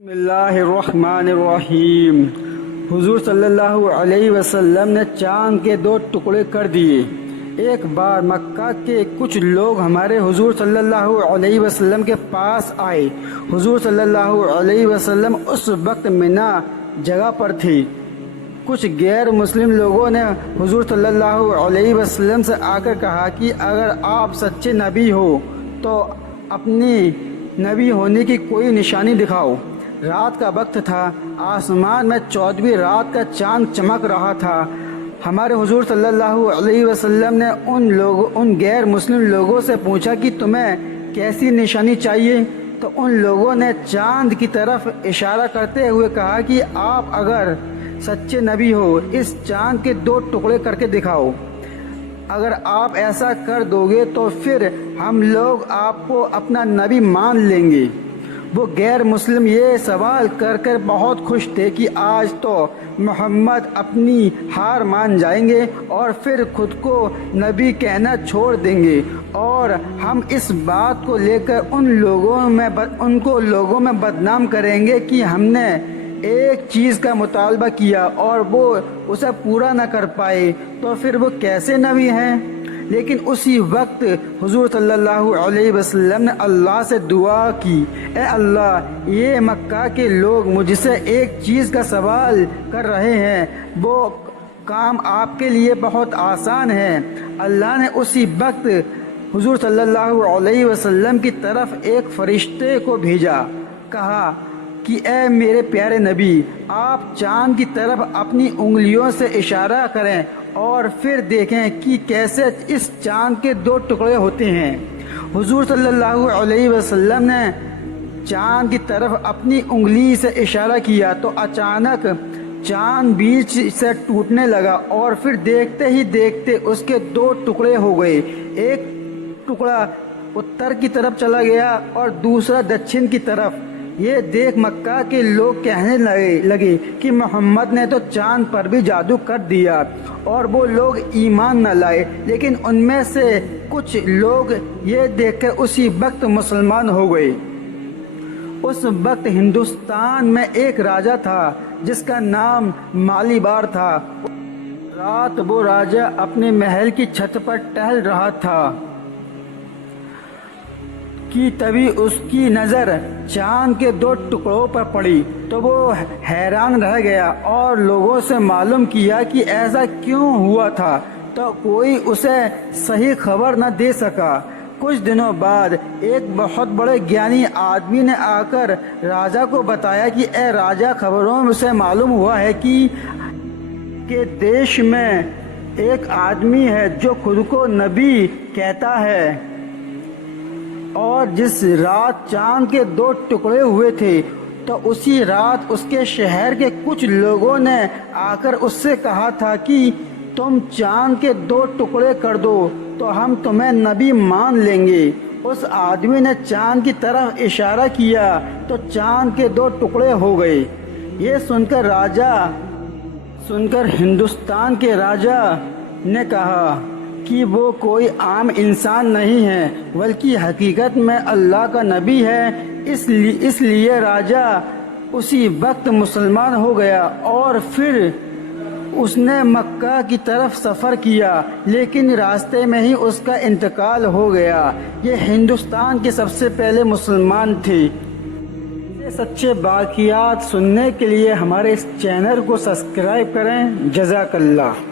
بسم اللہ الرحمن الرحیم۔ حضور صلی اللہ علیہ وسلم نے چاند کے دو ٹکڑے کر دیے۔ ایک بار مکہ کے کچھ لوگ ہمارے حضور صلی اللہ علیہ وسلم کے پاس آئے۔ حضور صلی اللہ علیہ وسلم اس وقت منا جگہ پر تھے۔ کچھ غیر مسلم لوگوں نے حضور صلی اللہ علیہ وسلم سے آ کر کہا کہ اگر آپ سچے نبی ہو تو اپنی نبی ہونے کی کوئی نشانی دکھاؤ۔ رات کا وقت تھا، آسمان میں 14ویں رات کا چاند چمک رہا تھا۔ ہمارے حضور صلی اللہ علیہ وسلم نے ان غیر مسلم لوگوں سے پوچھا کہ تمہیں کیسی نشانی چاہیے؟ تو ان لوگوں نے چاند کی طرف اشارہ کرتے ہوئے کہا کہ آپ اگر سچے نبی ہو اس چاند کے دو ٹکڑے کر کے دکھاؤ۔ اگر آپ ایسا کر دو گے تو پھر ہم لوگ آپ کو اپنا نبی مان لیں گے۔ وہ غیر مسلم یہ سوال کر کر بہت خوش تھے کہ آج تو محمد اپنی ہار مان جائیں گے اور پھر خود کو نبی کہنا چھوڑ دیں گے، اور ہم اس بات کو لے کر ان کو لوگوں میں بدنام کریں گے کہ ہم نے ایک چیز کا مطالبہ کیا اور وہ اسے پورا نہ کر پائے، تو پھر وہ کیسے نبی ہیں؟ لیکن اسی وقت حضور صلی اللہ علیہ وسلم نے اللہ سے دعا کی، اے اللہ، یہ مکہ کے لوگ مجھ سے ایک چیز کا سوال کر رہے ہیں، وہ کام آپ کے لیے بہت آسان ہے۔ اللہ نے اسی وقت حضور صلی اللہ علیہ وسلم کی طرف ایک فرشتے کو بھیجا، کہا کہ اے میرے پیارے نبی، آپ چاند کی طرف اپنی انگلیوں سے اشارہ کریں اور پھر دیکھیں کہ کیسے اس چاند کے دو ٹکڑے ہوتے ہیں۔ حضور صلی اللہ علیہ وسلم نے چاند کی طرف اپنی انگلی سے اشارہ کیا تو اچانک چاند بیچ سے ٹوٹنے لگا، اور پھر دیکھتے ہی دیکھتے اس کے دو ٹکڑے ہو گئے۔ ایک ٹکڑا اتر کی طرف چلا گیا اور دوسرا دکشن کی طرف۔ یہ دیکھ مکہ کے لوگ کہنے لگے کہ محمد نے تو چاند پر بھی جادو کر دیا، اور وہ لوگ ایمان نہ لائے۔ لیکن ان میں سے کچھ لوگ یہ دیکھ کر اسی وقت مسلمان ہو گئے۔ اس وقت ہندوستان میں ایک راجا تھا جس کا نام مالیبار تھا۔ رات وہ راجا اپنے محل کی چھت پر ٹہل رہا تھا کہ تبھی اس کی نظر چاند کے دو ٹکڑوں پر پڑی، تو وہ حیران رہ گیا اور لوگوں سے معلوم کیا کہ ایسا کیوں ہوا تھا، تو کوئی اسے صحیح خبر نہ دے سکا۔ کچھ دنوں بعد ایک بہت بڑے گیانی آدمی نے آ کر راجا کو بتایا کہ اے راجا، خبروں سے معلوم ہوا ہے کہ دیش میں ایک آدمی ہے جو خود کو نبی کہتا ہے، اور جس رات چاند کے دو ٹکڑے ہوئے تھے تو اسی رات اس کے شہر کے کچھ لوگوں نے آ کر اس سے کہا تھا کہ تم چاند کے دو ٹکڑے کر دو تو ہم تمہیں نبی مان لیں گے۔ اس آدمی نے چاند کی طرف اشارہ کیا تو چاند کے دو ٹکڑے ہو گئے۔ یہ سن کر ہندوستان کے راجا نے کہا کہ وہ کوئی عام انسان نہیں ہے بلکہ حقیقت میں اللہ کا نبی ہے۔ اس لیے راجا اسی وقت مسلمان ہو گیا، اور پھر اس نے مکہ کی طرف سفر کیا، لیکن راستے میں ہی اس کا انتقال ہو گیا۔ یہ ہندوستان کے سب سے پہلے مسلمان تھے۔ سچے واقعات سننے کے لیے ہمارے اس چینل کو سبسکرائب کریں۔ جزاک اللہ۔